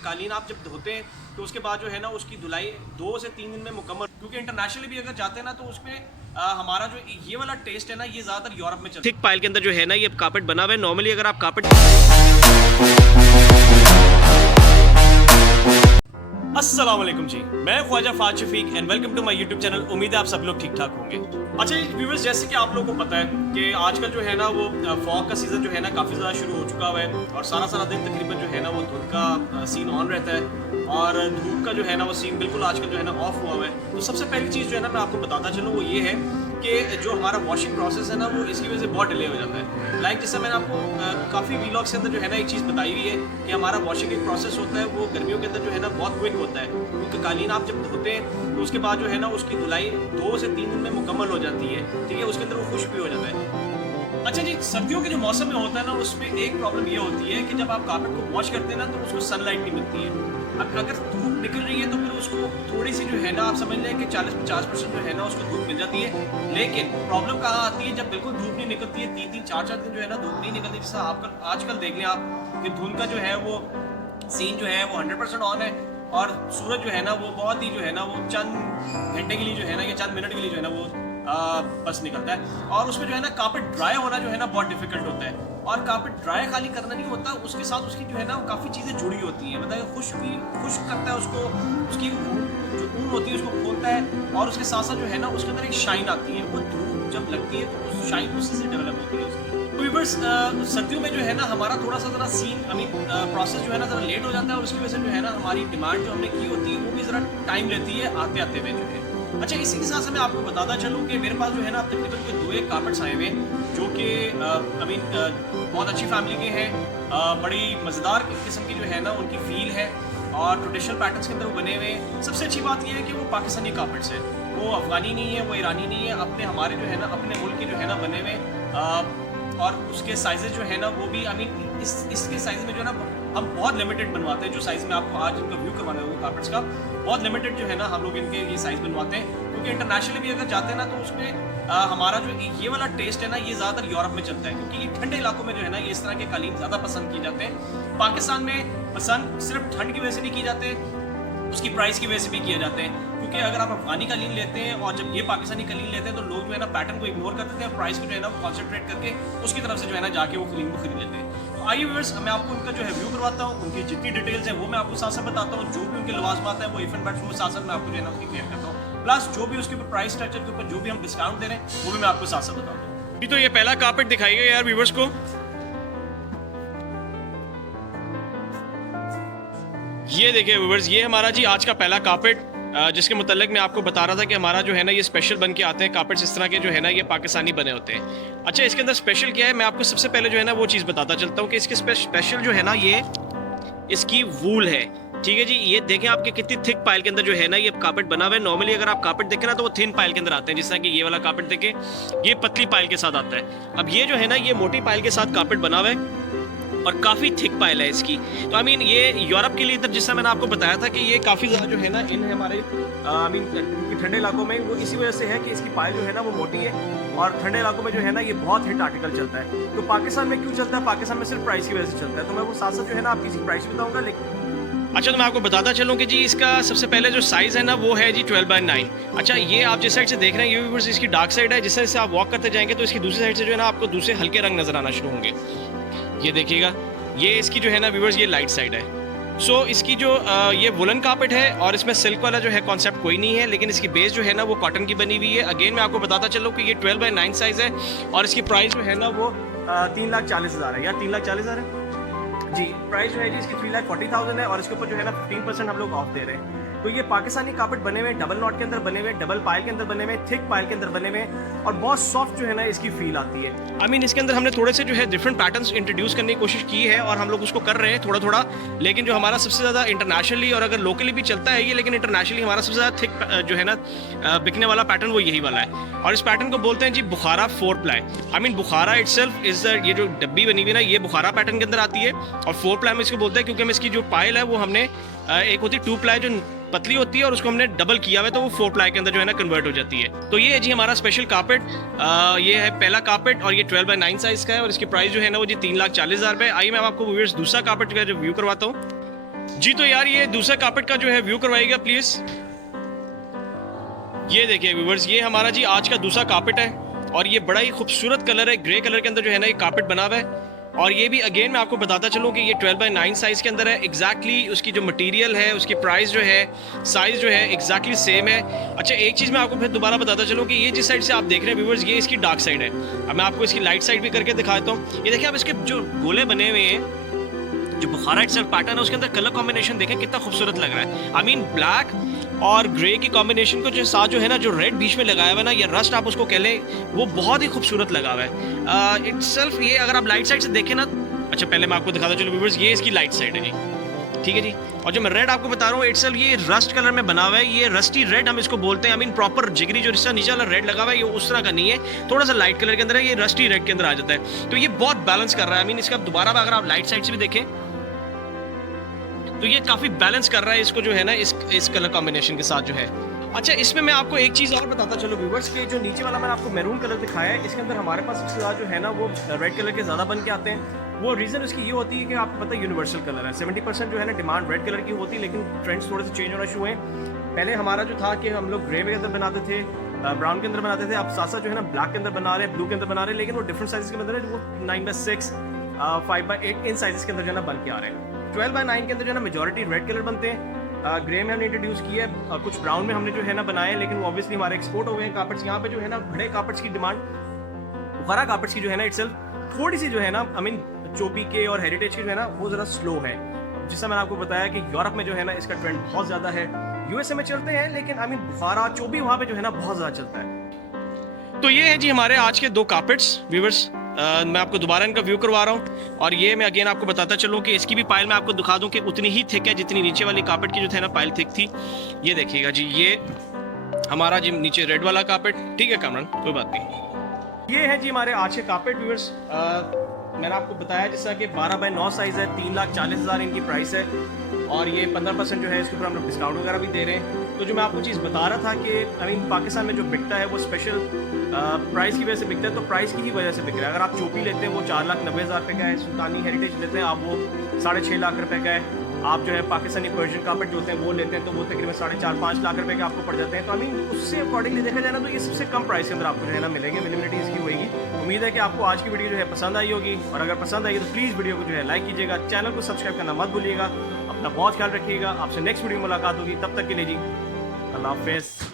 कालीन आप जब धोते हैं तो उसके बाद जो है ना उसकी धुलाई 2 से 3 दिन में मुकम्मल, क्योंकि इंटरनेशनली भी अगर जाते हैं ना तो उसमें हमारा जो ये वाला टेस्ट है ना ये ज़्यादातर यूरोप में चलता है। थिक पाइल के अंदर जो है ना ये कारपेट बना हुआ है। नॉर्मली अगर आप कारपेट अस्सलाम वालेकुम जी, मैं Khwaja Faz Shafiq and welcome to my YouTube channel. उम्मीद है आप सब लोग ठीक ठाक होंगे। अच्छा व्यूअर्स, जैसे कि आप लोगों को पता है कि आजकल जो है ना वो फॉग का सीज़न जो है ना काफ़ी ज़्यादा शुरू हो चुका हुआ है और सारा सारा दिन तकरीबन जो है ना वो धुंध का सीन ऑन रहता है और धूप का जो है ना वो सीन बिल्कुल आजकल जो है ना ऑफ हुआ हुआ है। तो सबसे पहली चीज़ जो है ना मैं आपको बताता चलूँ वो ये है कि जो हमारा वॉशिंग प्रोसेस है ना वो इसकी वजह से बहुत डिले हो जाता है। लाइक जैसे मैंने आपको काफ़ी व्लॉग्स के अंदर जो है ना एक चीज़ बताई हुई है कि हमारा वॉशिंग एक प्रोसेस होता है वो गर्मियों के अंदर जो है ना बहुत क्विक होता है, क्योंकि कालीन आप जब धोते हैं तो उसके बाद जो है ना उसकी धुलाई 2 से 3 दिन में मुकम्मल हो जाती है। ठीक है, उसके अंदर वो खुश्क भी हो जाता है। अच्छा जी, सर्दियों के जो मौसम में होता है ना उसमें एक प्रॉब्लम ये होती है कि जब आप कारपेट को वॉश करते हैं ना तो उसको सनलाइट नहीं मिलती है। अब अगर धूप निकल रही है तो फिर उसको थोड़ी सी जो है ना आप समझ लें कि 40-50% जो है ना उसको धूप मिल जाती है। लेकिन प्रॉब्लम कहाँ आती है जब बिल्कुल धूप नहीं निकलती है, 3-4 दिन जो है ना धूप नहीं निकलती। जैसा आप आजकल देख लें आप कि धुंध का जो है वो सीन जो है वो 100% ऑन है और सूरज जो है ना वो बहुत ही जो है ना वो चंद घंटे के लिए जो है ना या चंद मिनट के लिए जो है ना वो बस निकलता है और उसमें जो है ना कारपेट ड्राई होना जो है ना बहुत डिफिकल्ट होता है। और कारपेट ड्राई खाली करना नहीं होता, उसके साथ उसकी जो है ना काफ़ी चीज़ें जुड़ी होती हैं। मतलब खुश्क करता है उसको, उसकी जो ऊन होती है उसको खोलता है और उसके साथ साथ जो है ना उसके अंदर एक शाइन आती है। वो धूप जब लगती है तो उस शाइन उसी से डेवलप होती है उसकी। तो व्यूअर्स, सर्दियों में जो है ना हमारा थोड़ा सा ज़रा सीन प्रोसेस जो है ना ज़रा लेट हो जाता है और उसकी वजह से जो है ना हमारी डिमांड जो हमने की होती है वो भी ज़रा टाइम लेती है आते आते हुए जो है। अच्छा, इसी के साथ से मैं आपको बताता चलूँ कि मेरे पास जो है ना तकरीबन के 2 एक कारपेट्स आए हुए हैं जो कि बहुत अच्छी फैमिली के हैं, बड़ी मज़ेदार किस्म की जो है ना उनकी फील है और ट्रेडिशनल पैटर्न्स के अंदर वो बने हुए हैं। सबसे अच्छी बात यह है कि वो पाकिस्तानी कारपेट्स हैं, वो अफ़गानी नहीं है, वो ईरानी नहीं है, अपने हमारे जो है ना अपने मुल्क के जो है ना बने हुए और उसके साइजेस जो है ना वो भी इसके साइज़ में जो है ना हम बहुत लिमिटेड बनवाते हैं। जो साइज़ में आपको आज इनका व्यू करवाना है वो कारपेट्स का बहुत लिमिटेड जो है ना हम लोग इनके ये साइज़ बनवाते हैं, क्योंकि इंटरनेशनली भी अगर जाते हैं ना तो उसमें हमारा जो ये वाला टेस्ट है ना ये ज़्यादातर यूरोप में चलता है, क्योंकि ये ठंडे इलाकों में जो है ना ये इस तरह के कालीन ज़्यादा पसंद किए जाते हैं। पाकिस्तान में पसंद सिर्फ ठंड की वजह से नहीं किए जाते, उसकी प्राइस की वजह से भी किए जाते हैं। क्योंकि अगर आप अफगानी कालीन लेते हैं और जब ये पाकिस्तानी कालीन लेते हैं तो लोग जो है ना पैटर्न को इग्नोर कर देते हैं और प्राइस को जो है ना कॉन्सेंट्रेट करके उसकी तरफ से जो है ना जाके वो कालीन को खरीद लेते हैं। तो आइए व्यूअर्स, मैं आपको उनका जो है व्यू करवाता हूँ, उनकी जितनी डिटेल्स है वो मैं आपको साथ साथ बताता हूँ, जो भी उनके लवाजमात है वो इफेंट बैट्स वो साथ साथ मैं आपको जो है ना उसकी क्लियर करता हूँ, प्लस जो भी उसके ऊपर प्राइस स्ट्रक्चर के ऊपर जो भी हम डिस्काउंट दे रहे हैं वो भी मैं आपको साथ साथ बताता हूँ। अभी तो ये पहला कारपेट दिखाइएगा यार व्यूअर्स को। ये देखिए व्यूअर्स, ये हमारा जी आज का पहला कारपेट जिसके मुतल्लिक मैं आपको बता रहा था कि हमारा जो है ना ये स्पेशल बन के आते हैं कारपेट्स इस तरह के जो है ना ये पाकिस्तानी बने होते हैं। अच्छा, इसके अंदर स्पेशल क्या है मैं आपको सबसे पहले जो है ना वो चीज़ बताता चलता हूँ कि इसके स्पेशल जो है ना ये इसकी वूल है। ठीक है जी, ये देखें आपके कितनी थिक पाइल के अंदर जो है ना ये कारपेट बना हुआ है। नॉर्मली अगर आप कारपेट देखें ना तो वो थिन पाइल के अंदर आते हैं, जिस तरह कि ये वाला कारपेट देखें ये पतली पाइल के साथ आता है। अब ये जो है ना ये मोटी पाइल के साथ कारपेट बना हुआ है और काफ़ी थिक पाइल है इसकी। तो ये यूरोप के लिए इधर जिससे मैंने आपको बताया था कि ये काफ़ी ज़्यादा जो है ना इन हमारे ठंडे इलाकों में वो इसी वजह से है कि इसकी पाइल जो है ना वो मोटी है और ठंडे इलाकों में जो है ना ये बहुत हिट आर्टिकल चलता है। तो पाकिस्तान में क्यों चलता है? पाकिस्तान में सिर्फ प्राइस की वजह से चलता है। तो मैं वो साथ साथ जो है ना आपकी इसकी प्राइस बताऊँगा। लेकिन अच्छा, तो मैं आपको बताता चलूँ कि जी इसका सबसे पहले जो साइज़ है ना वो है जी 12/9। अच्छा, ये आप जिस साइड से देख रहे हैं ये व्यूअर्स इसकी डार्क साइड है। जिस साइड से आप वॉक करते जाएंगे तो इसकी दूसरी साइड से जो है ना आपको दूसरे हल्के रंग नजर आना शुरू होंगे। ये देखिएगा, ये इसकी जो है ना व्यूअर्स ये लाइट साइड है। सो इसकी जो ये वुलन कारपेट है और इसमें सिल्क वाला जो है कॉन्सेप्ट कोई नहीं है, लेकिन इसकी बेस जो है ना वो कॉटन की बनी हुई है। अगेन मैं आपको बताता चलूँ कि ये 12/9 साइज़ है और इसकी प्राइस जो है ना वो 3,40,000 है या 3,40,000 है जी। प्राइस जो है जी इसकी 3,40,000 है और इसके ऊपर जो है ना 15% हम लोग ऑफ दे रहे हैं। तो ये पाकिस्तानी कारपेट बने हुए डबल नॉट के अंदर बने हुए, डबल पाइल के अंदर बने हुए, थिक पाइल के अंदर बने हुए और बहुत सॉफ्ट जो है ना इसकी फील आती है। इसके अंदर हमने थोड़े से जो है डिफरेंट पैटर्न्स इंट्रोड्यूस करने की कोशिश की है और हम लोग उसको कर रहे हैं थोड़ा थोड़ा। लेकिन जो हमारा सबसे ज़्यादा इंटरनेशनली और अगर लोकली भी चलता है ये, लेकिन इंटरनेशनली हमारा सबसे ज़्यादा थिक जो है ना बिकने वाला पैटर्न वो यही वाला है और इस पैटर्न को बोलते हैं जी बुखारा 4 ply. Bukhara itself is the, ये जो डब्बी बनी हुई ना ये बुखारा पैटर्न के अंदर आती है और 4 प्लाई में इसको बोलते हैं क्योंकि हम इसकी जो पाइल है वो हमने एक होती है 2 प्लाई जो पतली होती है और उसको हमने डबल किया हुआ है तो वो 4 प्लाई के अंदर जो है ना कन्वर्ट हो जाती है। तो ये है जी हमारा स्पेशल कारपेट, ये है पहला कारपेट और ये 12/9 साइज़ का है और इसकी प्राइस जो है ना वो जी 3,40,000 रुपये। आइए मैं आपको व्यूअर्स दूसरा कारपेट का जो व्यू करवाता हूँ। जी तो यार ये दूसरा कारपेट का जो है व्यू करवाइएगा प्लीज। ये देखिए व्यूवर्स, ये हमारा जी आज का दूसरा कारपेट है और ये बड़ा ही खूबसूरत कलर है, ग्रे कलर के अंदर जो है ना ये कारपेट बना हुआ है। और ये भी अगेन मैं आपको बताता चलूँ कि ये 12x9 साइज़ के अंदर है। एग्जैक्टली उसकी जो मटेरियल है, उसकी प्राइस जो है, साइज़ जो है एग्जैक्टली सेम है। अच्छा एक चीज़ मैं आपको फिर दोबारा बताता चलूँ कि ये जिस साइड से आप देख रहे हैं व्यूवर्स, ये इसकी डार्क साइड है। अब मैं आपको इसकी लाइट साइड भी करके दिखाता हूँ। ये देखिए आप इसके जो गोले बने हुए हैं, जो बुखारा इटसेल्फ पैटर्न है उसके अंदर कलर कॉम्बिनेशन देखें कितना खूबसूरत लग रहा है। आई मीन ब्लैक और ग्रे की कॉम्बिनेशन को जो साथ जो है ना, जो रेड बीच में लगाया हुआ है ना, ये रस्ट आप उसको कह लें, वो बहुत ही खूबसूरत लगा हुआ है इटसेल्फ। ये अगर आप लाइट साइड से देखें ना, अच्छा पहले मैं आपको दिखाता चलूं व्यूअर्स, ये इसकी लाइट साइड है जी, ठीक है जी। और जो मैं रेड आपको बता रहा हूँ इटसेल्फ ये रस्ट कलर में बना हुआ है, ये रस्टी रेड हम इसको बोलते हैं। आई मीन प्रॉपर जिगरी जो इसका नीचे वाला रेड लगा हुआ है ये उस तरह का नहीं है, थोड़ा सा लाइट कलर के अंदर है, ये रस्टी रेड के अंदर आ जाता है। तो ये बहुत बैलेंस कर रहा है। आई मीन इसका दोबारा अगर आप लाइट साइड से भी देखें तो ये काफ़ी बैलेंस कर रहा है इसको जो है ना, इस कलर कॉम्बिनेशन के साथ जो है। अच्छा इसमें मैं आपको एक चीज़ और बताता चलो व्यूवर्स कि जो नीचे वाला मैंने आपको मैरून कलर दिखाया है, इसके अंदर हमारे पास सबसे ज़्यादा जो है ना वो रेड कलर के ज़्यादा बन के आते हैं। वो रीज़न उसकी ये होती है कि आपको पता है यूनिवर्सल कलर है, 70% जो है ना डिमांड रेड कलर की होती है, लेकिन ट्रेंड्स थोड़े से चेंज होना शुरू हुए। पहले हमारा जो था कि हम लोग ग्रे के अंदर बनाते थे, ब्राउन के अंदर बनाते थे, अब साथ जो है ना ब्लैक के अंदर बना रहे हैं, ब्लू के अंदर बना रहे हैं, लेकिन वो डिफरेंट साइज़ के अंदर है, वो 9x6 5x8 इन साइज़ के अंदर जो है ना बन के आ रहे हैं। 12x9 के अंदर जो है ना मेजॉरिटी रेड कलर बनते हैं। ग्रे में हमने इंट्रोड्यूस किया है, कुछ ब्राउन में हमने जो है ना बनाए हैं, लेकिन वो ऑब्वियसली हमारे एक्सपोर्ट हो गए हैं कार्पेट्स। यहाँ पे जो है ना बड़े कार्पेट्स की डिमांड, बुखारा कार्पेट्स की जो है ना इटसेल्फ थोड़ी सी जो है ना आई मीन चोपी के और हेरिटेज की जो है ना वो ज़रा स्लो है। जिससे मैंने आपको बताया कि यूरोप में जो है ना इसका ट्रेंड बहुत ज़्यादा है, यूएसए में चलते हैं, लेकिन आई मीन बुखारा चोबी वहाँ पे जो है ना बहुत ज़्यादा चलता है। तो ये है जी हमारे आज के दो कार्पेट्स व्यूवर्स। मैं आपको दोबारा इनका व्यू करवा रहा हूँ और ये मैं अगेन आपको बताता चलूँ कि इसकी भी पाइल मैं आपको दिखा दूँ कि उतनी ही थिक है जितनी नीचे वाली कार्पेट की जो थे ना पाइल थिक थी। ये देखिएगा जी, ये हमारा जी नीचे रेड वाला कार्पेट, ठीक है कामरान कोई बात नहीं। ये है जी हमारे आज के कार्पेट व्यूवर्स। मैंने आपको बताया जैसा कि 12x9 साइज़ है, 3,40,000 इनकी प्राइस है और ये 15% जो है इसके ऊपर हम लोग डिस्काउंट वगैरह भी दे रहे हैं। तो जो मैं आपको चीज़ बता रहा था कि आई मीन पाकिस्तान में जो बिकता है वो स्पेशल प्राइस की वजह से बिकता है, तो प्राइस की ही वजह से बिक रहा है। अगर आप चोपी लेते हैं वो 4,90,000 रुपये का है, सुल्तानी हेरिटेज लेते हैं आप वो 6.5 लाख रुपये का है। आप जो है पाकिस्तानी पर्शियन कार्पेट जो होते हैं वो लेते हैं तो वो तकरीबन 4.5 लाख रुपये के आपको पड़ जाते हैं। तो आई मीन उससे अकॉर्डिंगली देखा जाए ना तो ये सबसे कम प्राइस के अंदर आपको जो है ना मिलेंगे, मिनिमलिटी इसकी होगी। उम्मीद है कि आपको आज की वीडियो जो है पसंद आई होगी, और अगर पसंद आई तो प्लीज़ वीडियो को जो है लाइक कीजिएगा, चैनल को सब्सक्राइब करना मत भूलिएगा। अपना बहुत ख्याल रखिएगा, आपसे नेक्स्ट वीडियो में मुलाकात होगी, तब तक के लिए जी अल्लाह हाफिज़।